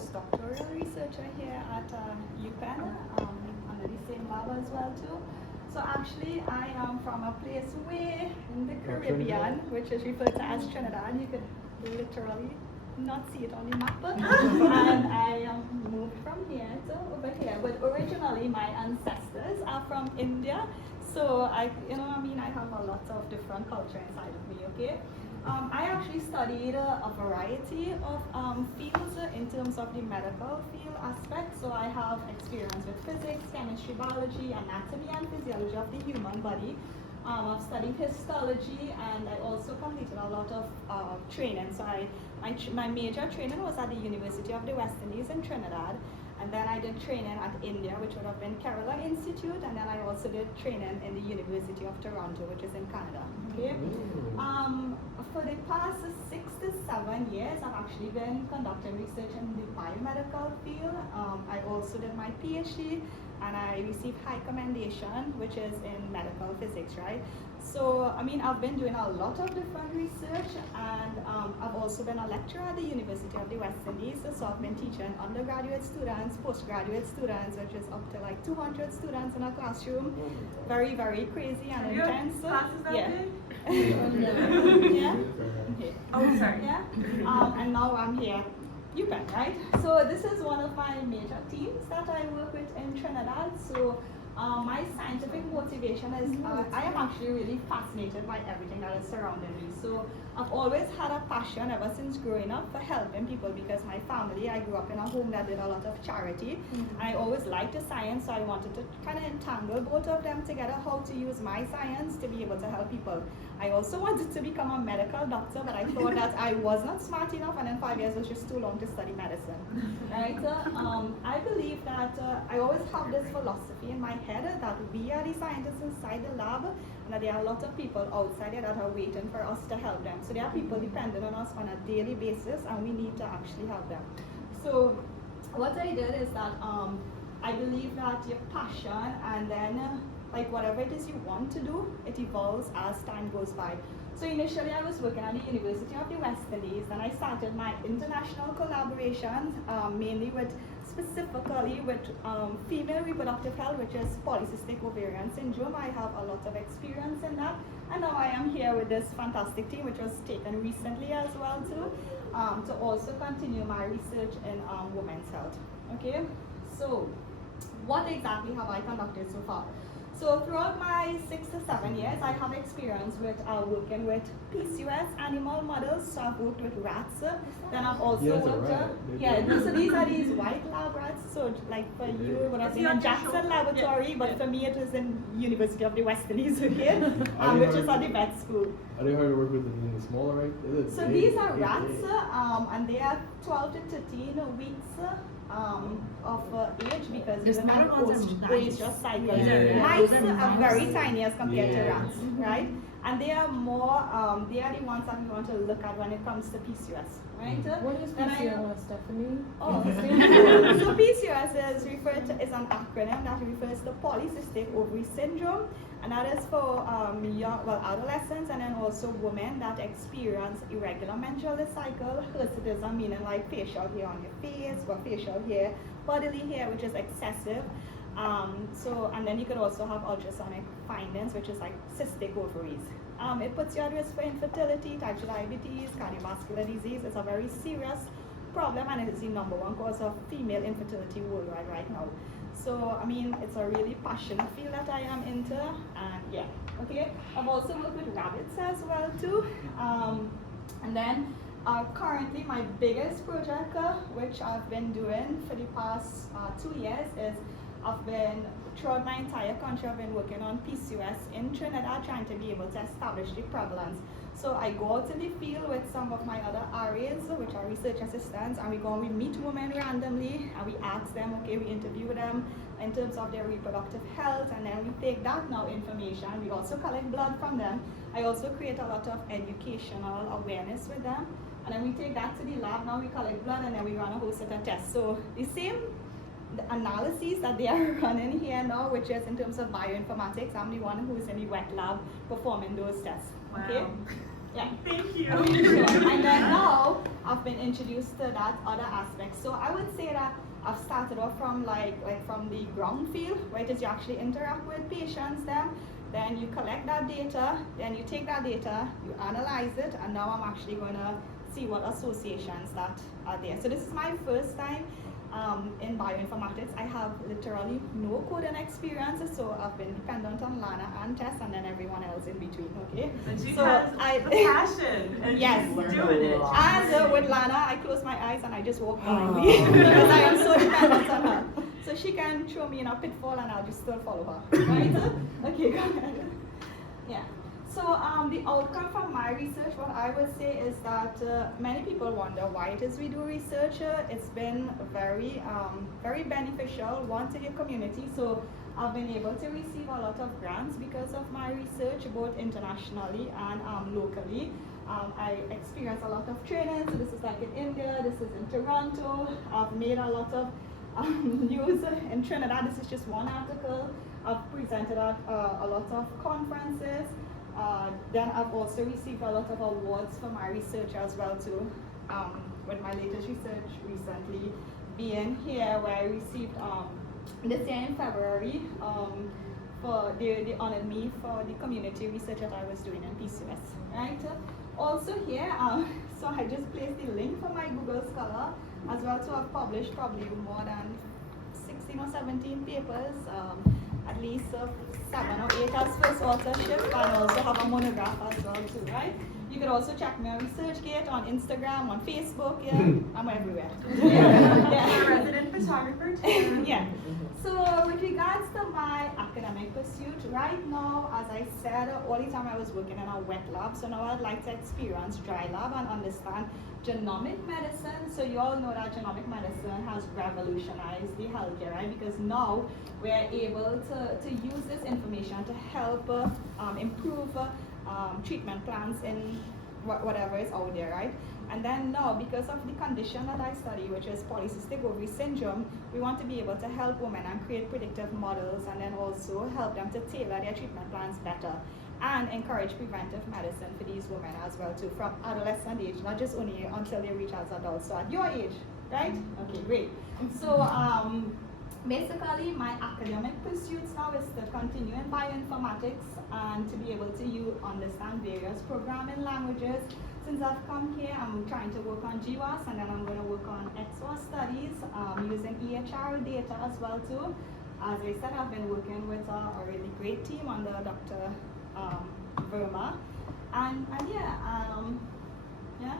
postdoctoral researcher here at UPenn, under the same lab as well too. So actually, I am from a place way in the Caribbean, which is referred to as Trinidad. You could literally not see it on the map. And I moved from here to over here. But originally, my ancestors are from India. So I have a lot of different culture inside of me, okay? I actually studied a variety of fields in terms of the medical field aspect. So I have experience with physics, chemistry, biology, anatomy, and physiology of the human body. I've studied histology, and I also completed a lot of training. So my major training was at the University of the West Indies in Trinidad. And then I did training at India, which would have been Kerala Institute, and then I also did training in the University of Toronto, which is in Canada. Okay. For the past 6 to 7 years, I've actually been conducting research in the biomedical field. I also did my PhD, and I received high commendation, which is in medical physics, right? So, I've been doing a lot of different research, and I've also been a lecturer at the University of the West Indies. So I've been teaching undergraduate students, postgraduate students, which is up to like 200 students in a classroom. Very, very crazy and intense. Classes that yeah. big? Yeah. Okay. Oh, sorry. Yeah. And now I'm here. UPenn, right? So this is one of my major teams that I work with in Trinidad. So my scientific motivation is I am actually really fascinated by everything that is surrounding me. So I've always had a passion ever since growing up for helping people, because my family, I grew up in a home that did a lot of charity. And I always liked the science, so I wanted to kind of entangle both of them together, how to use my science to be able to help people. I also wanted to become a medical doctor, but I thought that I was not smart enough, and then 5 years was just too long to study medicine. Right? I believe that I always have this philosophy in my head that we are the scientists inside the lab, and that there are a lot of people outside there that are waiting for us to help them. So there are people dependent on us on a daily basis, and we need to actually help them. So what I did is that I believe that your passion, and then like whatever it is you want to do, it evolves as time goes by. So initially I was working at the University of the West Indies, and I started my international collaborations, specifically with female reproductive health, which is polycystic ovarian syndrome. I have a lot of experience in that, and now I am here with this fantastic team, which was taken recently as well too, to also continue my research in women's health. Okay, so what exactly have I conducted so far? So throughout my 6 to 7 years, I have experience with working with PCOS animal models. So I've worked with rats. Then I've also worked, so these are these white lab rats. So like for you, it would have been in Jackson Laboratory, but for me it was in University of the West Indies, okay? Which is at the vet school. Are they hard to work with in the smaller, right? So these are rats, and they are 12 to 13 weeks of age, because There's women not ones that age just cycle. Yeah. Mice Yeah. are very tiny as compared to Yeah. rats, right? And they are more, they are the ones that we want to look at when it comes to PCOS, right? What is Then PCOS, Stephanie? Oh, so PCOS is is an acronym that refers to polycystic ovary syndrome, and that is for adolescents, and then also women that experience irregular menstrual cycle, hirsutism, meaning like facial hair on your face, or facial hair, bodily hair, which is excessive. And then you could also have ultrasonic findings, which is like cystic ovaries. It puts you at risk for infertility, type 2 diabetes, cardiovascular disease. It's a very serious problem, and it is the #1 cause of female infertility worldwide right now. So, it's a really passionate field that I am into, and yeah, okay. I've also worked with rabbits as well too. And then currently my biggest project, which I've been doing for the past 2 years, is I've been, throughout my entire country, I've been working on PCOS in Trinidad, trying to be able to establish the prevalence. So I go out in the field with some of my other RAs, which are research assistants, and we meet women randomly, and we ask them, okay, we interview them in terms of their reproductive health, and then we take that now information. We also collect blood from them. I also create a lot of educational awareness with them, and then we take that to the lab. Now we collect blood, and then we run a whole set of tests. So the same analyses that they are running here now, which is in terms of bioinformatics, I'm the one who is in the wet lab performing those tests. Okay. Wow. Yeah. Thank you. Sure. And then now I've been introduced to that other aspect. So I would say that I've started off from like from the ground field, where it is you actually interact with patients, then you collect that data, then you take that data, you analyze it, and now I'm actually going to see what associations that are there. So this is my first time in bioinformatics. I have literally no coding experience, so I've been dependent on Lana and Tess and then everyone else in between, okay? And she So has the passion, and yes, she's doing it. and with Lana, I close my eyes and I just walk blindly because I am so dependent on her. So she can throw me in a pitfall and I'll just still follow her, right? Okay, go ahead. Yeah. So the outcome from my research, what I would say is that many people wonder why it is we do research. It's been very, very beneficial, one, to your community. So I've been able to receive a lot of grants because of my research, both internationally and locally. I experienced a lot of training. So this is like in India, this is in Toronto. I've made a lot of news in Trinidad. This is just one article. I've presented at a lot of conferences. Then I've also received a lot of awards for my research as well too. With my latest research recently being here, where I received this year in February, for they honored me for the community research that I was doing in PCS, right? Also here, so I just placed the link for my Google Scholar as well. So I've published probably more than 16 or 17 papers, at least 7 or 8 as first authorship, and also have a monograph as well too, right? You can also check me on ResearchGate, on Instagram, on Facebook, yeah, I'm everywhere. I'm a resident photographer too. Yeah. So with regards to my academic pursuit, right now, as I said, all the time I was working in a wet lab, so now I'd like to experience dry lab and understand genomic medicine. So you all know that genomic medicine has revolutionized the healthcare, right? Because now we're able to use this information to help improve treatment plans in whatever is out there, right? And then now, because of the condition that I study, which is polycystic ovary syndrome, we want to be able to help women and create predictive models, and then also help them to tailor their treatment plans better and encourage preventive medicine for these women as well too, from adolescent age, not just only until they reach as adults. So at your age, right? Okay, great. So basically, my academic pursuits now is to continue in bioinformatics and to be able to understand various programming languages. Since I've come here, I'm trying to work on GWAS, and then I'm going to work on XWAS studies using EHR data as well too. As I said, I've been working with a really great team under Dr. Verma, and yeah.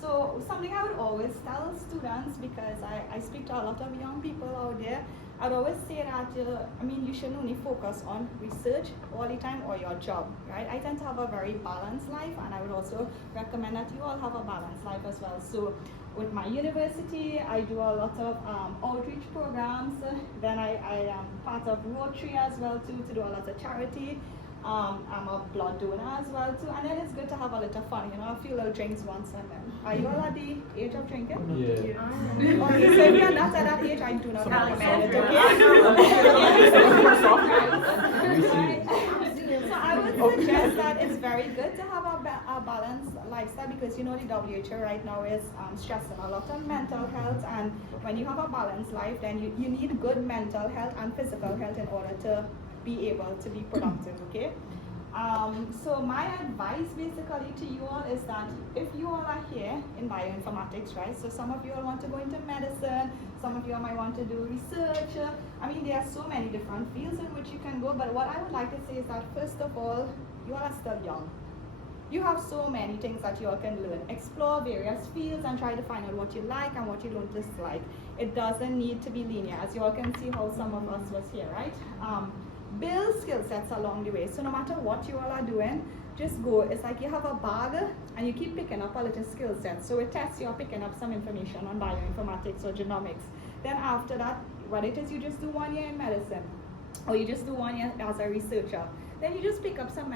So something I would always tell students, because I speak to a lot of young people out there, I'd always say that, you shouldn't only focus on research all the time or your job, right? I tend to have a very balanced life, and I would also recommend that you all have a balanced life as well. So with my university, I do a lot of outreach programs. Then I am part of Rotary as well too, to do a lot of charity. I'm a blood donor as well too, and then it's good to have a little fun, a few little drinks once and then. Are you all at the age of drinking? Yeah. Okay, so if you're not at that age, I do not recommend it, okay? So I would suggest that it's very good to have a balanced lifestyle, because the WHO right now is stressing a lot on mental health, and when you have a balanced life, then you need good mental health and physical health in order to be able to be productive, okay? So my advice basically to you all is that if you all are here in bioinformatics, right? So some of you all want to go into medicine, some of you all might want to do research. There are so many different fields in which you can go, but what I would like to say is that first of all, you all are still young. You have so many things that you all can learn. Explore various fields and try to find out what you like and what you don't dislike. It doesn't need to be linear, as you all can see how some of us was here, right? Build skill sets along the way. So no matter what you all are doing, just go. It's like you have a bag and you keep picking up a little skill set. So with tests, you're picking up some information on bioinformatics or genomics. Then after that, what it is, you just do 1 year in medicine, or you just do 1 year as a researcher. Then you just pick up some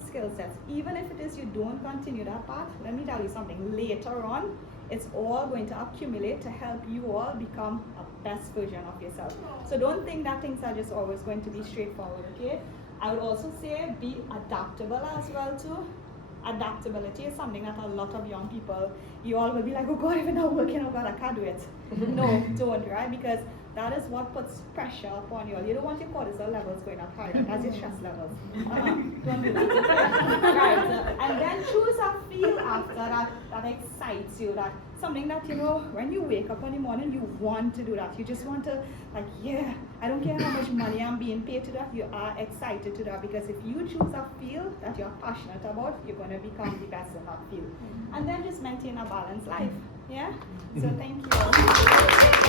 skill sets. Even if it is you don't continue that path, let me tell you something, later on, it's all going to accumulate to help you all become a best version of yourself. So don't think that things are just always going to be straightforward, okay? I would also say be adaptable as well too. adaptability is something that a lot of young people, you all will be like, oh God, if it's not working, oh God, I can't do it. No, don't, right? Because that is what puts pressure upon you. You don't want your cortisol levels going up higher. That's your stress levels. Don't do that. Right. And then choose a field after that excites you. That something that, you know, when you wake up in the morning, you want to do that. You just want to, like, yeah, I don't care how much money I'm being paid to do that. You are excited to do that, because if you choose a field that you're passionate about, you're going to become the best in that field. And then just maintain a balanced life. Yeah? So thank you.